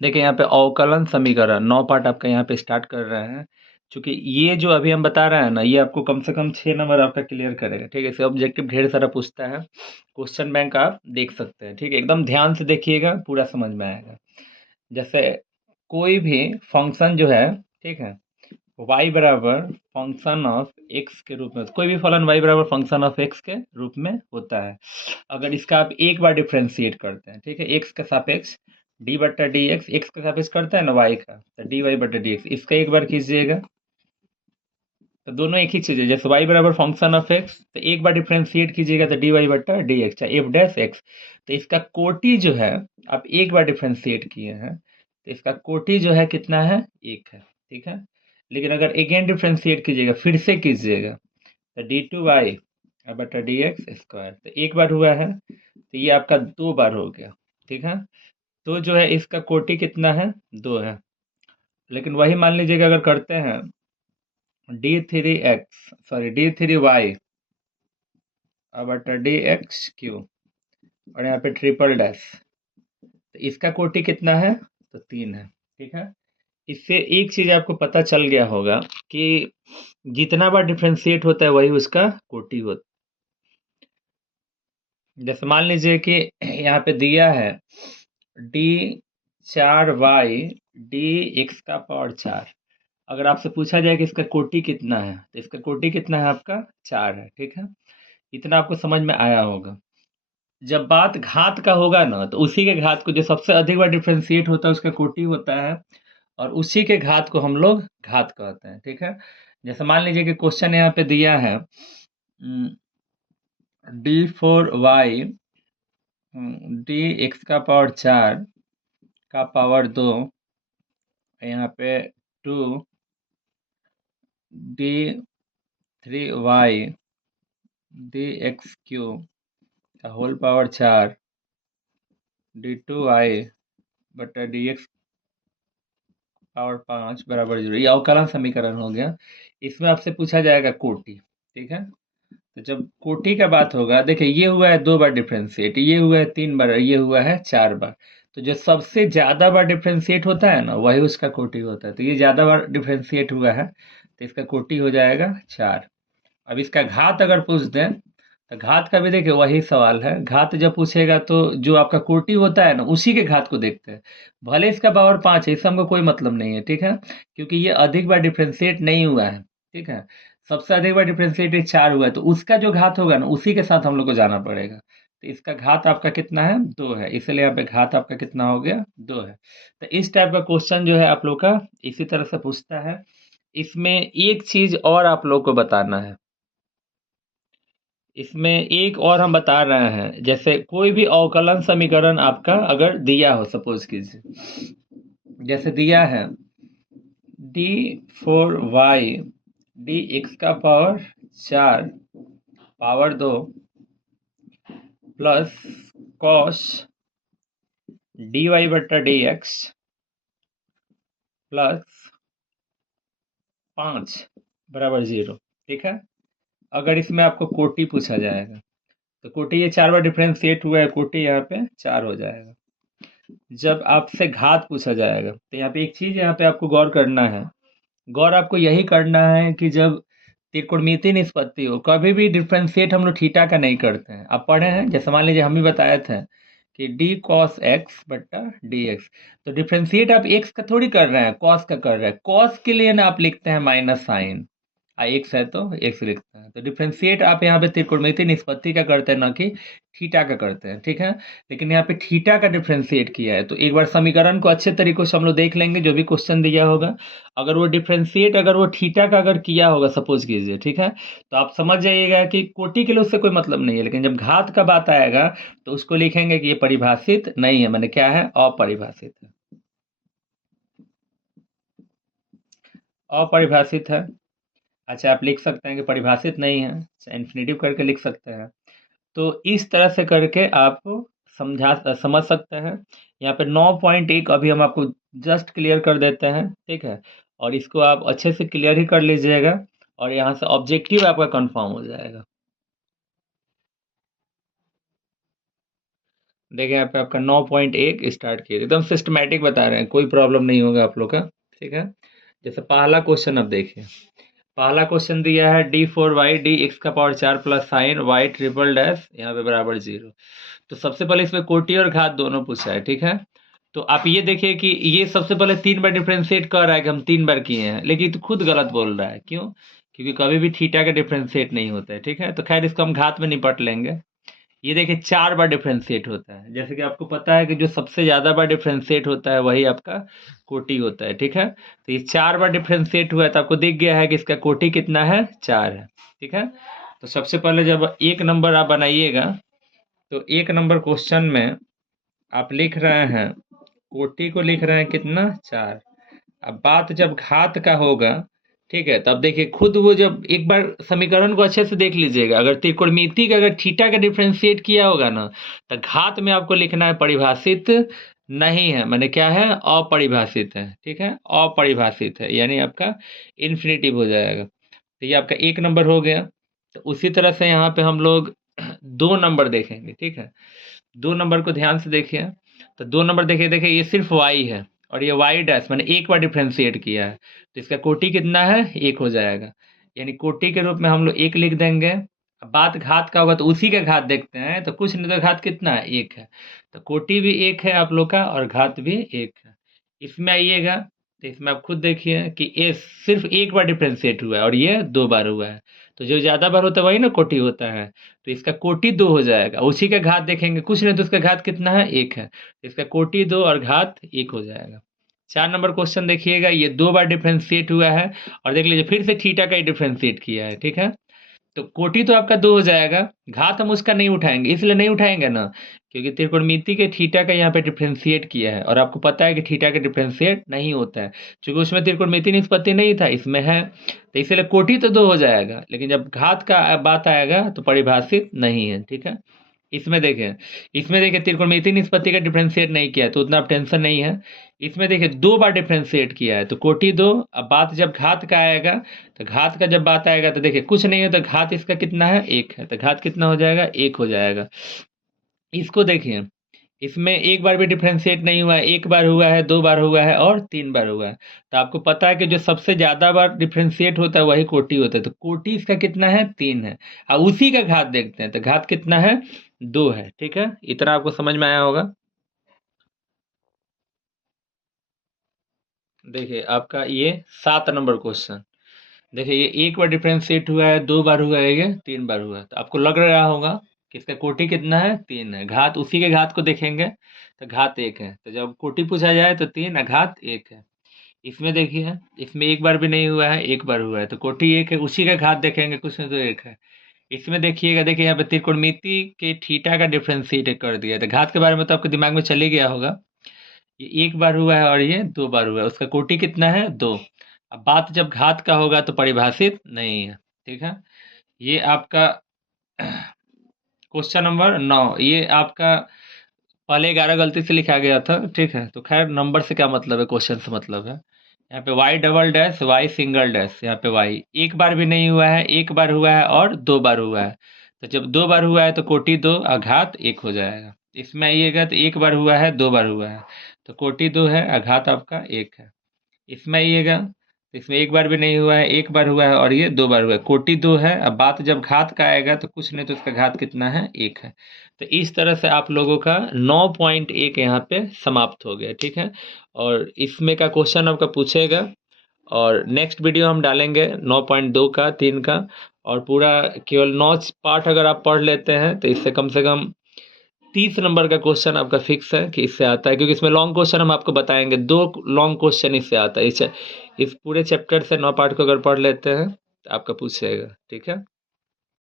देखिए यहाँ पे अवकलन समीकरण 9 पार्ट आपका यहाँ पे स्टार्ट कर रहे हैं। चूँकि ये जो अभी हम बता रहे हैं ना, ये आपको कम से कम 6 नंबर आपका क्लियर करेगा, ठीक है? इससे ऑब्जेक्टिव ढेर सारा पूछता है, क्वेश्चन बैंक आप देख सकते हैं, ठीक है? एकदम ध्यान से देखिएगा, पूरा समझ में आएगा। जैसे कोई भी फंक्शन जो है, ठीक है? y बराबर फंक्शन ऑफ x के रूप में, कोई भी फलन y बराबर फंक्शन ऑफ x के रूप में होता है। अगर इसका आप एक बार डिफरेंशिएट करते हैं, ठीक है? x का सापेक्ष d बट्टा डी एक्स, एक्स का सापेक्ष करते हैं ना y का, तो डी वाई बट्टा डी एक्स, इसका एक बार कीजिएगा तो दोनों एक ही चीज़ है। जैसे y बराबर फंक्शन ऑफ x, तो एक बार डिफरेंशिएट कीजिएगा तो डी वाई बट्टा डी एक्स, चाहे एफ डैश एक्स। तो इसका कोटि जो है, आप एक बार डिफरेंशिएट किए हैं, तो इसका कोटि जो है कितना है? एक है, ठीक है? लेकिन अगर अगेन डिफरेंशिएट कीजिएगा, फिर से कीजिएगा, तो डी टू वाई बटा डी एक्स स्क्वायर, तो एक बार हुआ है, तो ये आपका दो बार हो गया, ठीक है? तो जो है इसका कोटि कितना है? दो है। लेकिन वही मान लीजिएगा अगर करते हैं d three x, sorry d three y बटा डी एक्स क्यू, और यहाँ पे ट्रिपल डैश, तो इसका कोटि कितना है? तो तीन है, ठीक है? इससे एक चीज़ आपको पता चल गया होगा कि जितना बार डिफरेंशिएट होता है वही उसका कोटि होता है। जैसे मान लीजिए कि यहाँ पे दिया है डी चार वाई डी एक्स का पावर चार। अगर आपसे पूछा जाए कि इसका कोटि कितना है, तो इसका कोटि कितना है आपका? चार है, ठीक है? इतना आपको समझ में आया होगा। जब बात घात का होगा ना, तो उसी के घात को जो सबसे अधिक बार डिफरेंशिएट होता है उसका कोटि होता है, और उसी के घात को हम लोग घात कहते हैं, ठीक है? जैसे मान लीजिए कि क्वेश्चन यहाँ पे दिया है d four y d x का पावर चार का पावर दो, यहाँ पे two d three y d x cube का होल पावर चार डी टू वाई बटा डी एक्स पावर पाँच बराबर जीरो। ये अवकलन समीकरण हो गया। इसमें आपसे पूछा जाएगा कोटि, ठीक है? तो जब कोटि का बात होगा, देखिए ये हुआ है दो बार डिफरेंशिएट, ये हुआ है तीन बार, ये हुआ है चार बार। तो जो सबसे ज्यादा बार डिफरेंशिएट होता है ना, वही उसका कोटि होता है। तो ये ज्यादा बार डिफरेंशिएट हुआ है, तो इसका कोटि हो जाएगा चार। अब इसका घात अगर पूछ दें, तो घात का भी देखिए वही सवाल है। घात जब पूछेगा तो जो आपका कोटि होता है ना, उसी के घात को देखते हैं। भले इसका पावर पाँच है, इससे हमको कोई मतलब नहीं है, ठीक है? क्योंकि ये अधिक बार डिफरेंशिएट नहीं हुआ है, ठीक है? सबसे अधिक बार डिफरेंशिएट चार हुआ है, तो उसका जो घात होगा ना, उसी के साथ हम लोग को जाना पड़ेगा। तो इसका घात आपका कितना है? दो है, इसलिए यहाँ पे घात आपका कितना हो गया? दो है। तो इस टाइप का क्वेश्चन जो है आप लोग का इसी तरह से पूछता है। इसमें एक चीज और आप लोग को बताना है, इसमें एक और हम बता रहे हैं। जैसे कोई भी अवकलन समीकरण आपका अगर दिया हो, सपोज कीजिए जैसे दिया है d four y d x का पावर चार पावर दो प्लस कॉस डी वाई बट्टा डी एक्स प्लस पाँच बराबर जीरो, ठीक है? अगर इसमें आपको कोटि पूछा जाएगा, तो कोटि ये चार बार डिफरेंशिएट हुआ है, कोटि यहाँ पे चार हो जाएगा। जब आपसे घात पूछा जाएगा, तो यहाँ पे एक चीज यहाँ पे आपको गौर करना है। गौर आपको यही करना है कि जब त्रिकोणमितीय निष्पत्ति हो, कभी भी डिफरेंशिएट हम लोग थीटा का नहीं करते हैं। आप पढ़े हैं, जैसे मान लीजिए हम भी बताए थे कि डी कॉस एक्स बट्टा डी एक्स, तो डिफरेंशिएट आप एक्स का थोड़ी कर रहे हैं, कॉस का कर रहे हैं। कॉस के लिए ना आप लिखते हैं माइनस साइन, एक्स है तो एक्स लिखते हैं। तो डिफरेंशिएट आप यहाँ पे त्रिकोणमितीय निष्पत्ति का करते हैं, ना कि थीटा का करते हैं, ठीक है? लेकिन यहाँ पे थीटा का डिफरेंशिएट किया है, तो एक बार समीकरण को अच्छे तरीकों से हम लोग देख लेंगे, जो भी क्वेश्चन दिया होगा। अगर वो डिफरेंशिएट अगर वो थीटा का अगर किया होगा, सपोज कीजिए, ठीक है? तो आप समझ जाइएगा कि कोटि के लिए उससे कोई मतलब नहीं है। लेकिन जब घात का बात आएगा, तो उसको लिखेंगे कि ये परिभाषित नहीं है, मैंने क्या है? अपरिभाषित है, अपरिभाषित है। अच्छा, आप लिख सकते हैं कि परिभाषित नहीं है, इन्फिनेटिव करके लिख सकते हैं। तो इस तरह से करके आप समझ सकते हैं। यहाँ पे 9.1 अभी हम आपको जस्ट क्लियर कर देते हैं, ठीक है? और इसको आप अच्छे से क्लियर ही कर लीजिएगा, और यहाँ से ऑब्जेक्टिव आपका कंफर्म हो जाएगा। देखिए यहाँ पे आपका 9.1 स्टार्ट किए, एकदम सिस्टमैटिक बता रहे हैं, कोई प्रॉब्लम नहीं होगा आप लोग का। ठीक है, जैसे पहला क्वेश्चन अब देखिए, पहला क्वेश्चन दिया है d4y dx⁴ plus sign y triple dash यहाँ पे बराबर 0। तो सबसे पहले इसमें कोटि और घात दोनों पूछा है। ठीक है, तो आप ये देखिए कि ये सबसे पहले 3 बार डिफरेंशिएट कर रहा है कि हम 3 बार किए हैं, लेकिन तो खुद गलत बोल रहा है। क्यों? क्योंकि कभी भी थीटा का डिफरेंशिएट नहीं होता है। ठीक है, तो खैर इसको हम घात में निपट लेंगे। ये देखिए 4 बार डिफरेंशिएट होता है, जैसे कि आपको पता है कि जो सबसे ज़्यादा बार डिफरेंशिएट होता है वही आपका कोटि होता है। ठीक है, तो ये 4 बार डिफरेंशिएट हुआ है, तो आपको दिख गया है कि इसका कोटि कितना है, 4 है। ठीक है, तो सबसे पहले जब एक नंबर आप बनाइएगा, तो एक नंबर क्वेश्चन में आप लिख रहे हैं, कोटि को लिख रहे हैं कितना, 4। अब बात जब घात का होगा, ठीक है, तब देखिए खुद वो जब एक बार समीकरण को अच्छे से देख लीजिएगा, अगर त्रिकोणमिति का अगर थीटा का डिफरेंशिएट किया होगा ना, तो घात में आपको लिखना है परिभाषित नहीं है, माने क्या है, अपरिभाषित है। ठीक है, अपरिभाषित है, यानी आपका इन्फिनिटिव हो जाएगा। तो ये आपका एक नंबर हो गया। तो उसी तरह से यहाँ पे हम लोग 2 नंबर देखेंगे। ठीक है, 2 नंबर को ध्यान से देखिए। तो 2 नंबर देखिए, देखिए ये सिर्फ y है और ये y डैश मैंने एक बार डिफरेंशिएट किया है, तो इसका कोटि कितना है, 1 हो जाएगा। यानी कोटि के रूप में हम लोग 1 लिख देंगे। अब बात घात का होगा तो उसी का घात देखते हैं, तो कुछ नहीं, तो घात कितना है, 1 है। तो कोटि भी 1 है आप लोग का और घात भी 1 है। इसमें आइएगा, तो इसमें आप खुद देखिए कि ये सिर्फ एक बार डिफरेंशिएट हुआ है और ये 2 बार हुआ है। तो जो ज़्यादा बार होता है वही ना कोटि होता है, तो इसका कोटि 2 हो जाएगा। उसी का घात देखेंगे, कुछ नहीं तो उसका घात कितना है, 1 है। इसका कोटि 2 और घात 1 हो जाएगा। 4 नंबर क्वेश्चन देखिएगा, ये 2 बार डिफरेंशिएट हुआ है और देख लीजिए फिर से थीटा का ही डिफरेंशिएट किया है। ठीक है, तो कोटि तो आपका 2 हो जाएगा, घात हम उसका नहीं उठाएँगे, इसलिए नहीं उठाएँगे ना, क्योंकि त्रिकोणमिति के थीटा का यहाँ पे डिफरेंशिएट किया है और आपको पता है कि थीटा का डिफरेंशिएट नहीं होता है, क्योंकि उसमें त्रिकोणमिति निष्पत्ति नहीं था, इसमें है। तो इसलिए कोटि तो 2 हो जाएगा, लेकिन जब घात का बात आएगा तो परिभाषित नहीं है। ठीक है, इसमें देखिए त्रिकोणमिति निष्पत्ति का डिफरेंशिएट नहीं किया है, तो उतना अब टेंशन नहीं है। इसमें देखिए 2 बार डिफरेंशिएट किया है, तो कोटि 2। अब बात जब घात का आएगा, तो घात का जब बात आएगा तो देखिए कुछ नहीं है, तो घात इसका कितना है, 1 है, तो घात कितना हो जाएगा, 1 हो जाएगा। इसको देखिए, इसमें एक बार भी डिफरेंशिएट नहीं हुआ है, 1 बार हुआ है, 2 बार हुआ है और 3 बार हुआ है। तो आपको पता है कि जो सबसे ज़्यादा बार डिफरेंशिएट होता है वही कोटि होता है, तो कोटि इसका कितना है, 3 है। अब उसी का घात देखते हैं, तो घात कितना है, 2 है। ठीक है, इतना आपको समझ में आया होगा। देखिए आपका ये 7 नंबर क्वेश्चन, देखिए ये 1 बार डिफरेंशिएट हुआ है, 2 बार हुआ है, ये 3 बार हुआ है। तो आपको लग रहा होगा कि इसका कोटि कितना है, 3 है। घात उसी के घात को देखेंगे, तो घात 1 है। तो जब कोटि पूछा जाए तो 3 और घात 1 है। इसमें देखिए, इसमें 1 बार भी नहीं हुआ है, 1 बार हुआ है, तो कोटि 1 है, उसी का घात देखेंगे, कुछ नहीं तो 1 है। इसमें देखिएगा, देखिए यहाँ पे त्रिकोणमिति के थीटा का डिफरेंशिएट कर दिया है, तो घात के बारे में तो आपके दिमाग में चल ही गया होगा। ये 1 बार हुआ है और ये 2 बार हुआ है, उसका कोटि कितना है, 2। अब बात जब घात का होगा तो परिभाषित नहीं है। ठीक है, ये आपका क्वेश्चन नंबर 9, ये आपका पहले 11 गलती से लिखा गया था। ठीक है, तो खैर नंबर से क्या मतलब है, क्वेश्चन से मतलब है। यहाँ पे y double dash y single dash, यहाँ पे y 1 बार भी नहीं हुआ है, 1 बार हुआ है और 2 बार हुआ है। तो जब 2 बार हुआ है तो कोटि 2 और घात 1 हो जाएगा। इसमें आइएगा तो 1 बार हुआ है, 2 बार हुआ है, तो कोटि 2 है और घात आपका 1 है। इसमें आइएगा, तो इसमें 1 बार भी नहीं हुआ है, 1 बार हुआ है और ये 2 बार हुआ है, कोटि 2 है। अब बात जब घात का आएगा तो कुछ नहीं तो उसका घात कितना है, 1 है। तो इस तरह से आप लोगों का 9.1 यहाँ पे समाप्त हो गया। ठीक है, और इसमें का क्वेश्चन आपका पूछेगा और नेक्स्ट वीडियो हम डालेंगे 9.2 का, 3 का, और पूरा केवल 9 पार्ट अगर आप पढ़ लेते हैं तो इससे कम से कम 30 नंबर का क्वेश्चन आपका फिक्स है कि इससे आता है, क्योंकि इसमें लॉन्ग क्वेश्चन हम आपको बताएंगे, 2 लॉन्ग क्वेश्चन इससे आता है। इस पूरे चैप्टर से 9 पार्ट को अगर पढ़ लेते हैं तो आपका पूछेगा। ठीक है।